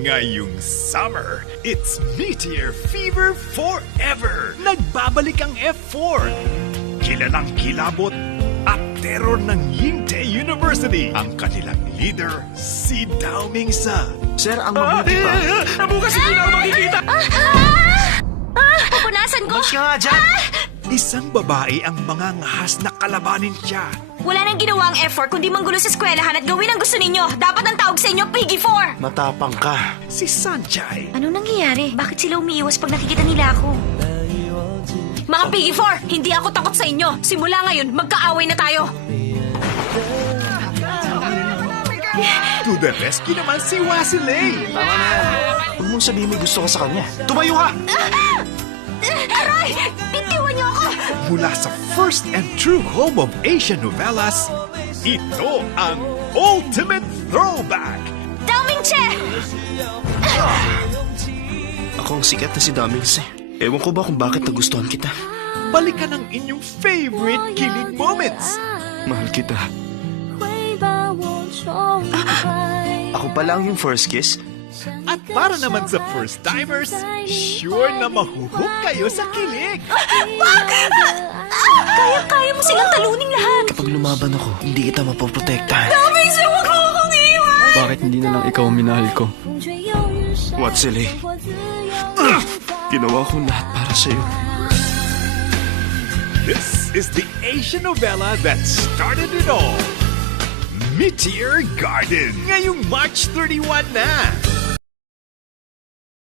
Ngayong summer, it's Meteor Fever forever! Nagbabalik ang F4! Kilalang kilabot at terror ng Yingte University. Ang kanilang leader, si Dao Mingsa. Sir, ang mabuti pa. Bukas hindi na ako makikita! Pupunasan ko! Mas ka nga dyan! Isang babae ang mga ngahas na kalabanin siya. Wala nang ginawa ang effort kundi manggulo sa eskwelahan at gawin ang gusto ninyo. Dapat ang tawag sa inyo, Piggy 4! Matapang ka. Si Sanchay. Anong nangyayari? Bakit sila umiiwas pag nakikita nila ako? Mga Piggy 4, hindi ako takot sa inyo. Simula ngayon, magkaaway na tayo. To the rescue naman si Wasilay. Tama na yan. Huwag mong sabihin may gusto ka sa kanya. Tumayo ka! Aray! Bitiwan niyo ako! Mula sa first and true home of Asian novellas, ito ang Ultimate Throwback! Dao Mingche! Ako ang sikat na si Damings eh. Ewan ko ba kung bakit nagustuhan kita. Balikan ang inyong favorite kilig moments. Mahal kita. Ako pa lang yung first kiss. At para naman sa first-timers, sure na mahuhook kayo sa kilig. Kaya mo silang taluning lahat. Kapag lumaban ako, hindi kita mapoprotektahan. Dao Mingche, huwag mo akong iwan! Bakit hindi na lang ikaw ang minahal ko? What, silly? Ginawa ko lahat para sa'yo. This is the Asian novella that started it all. Meteor Garden, ngayong March 31 na.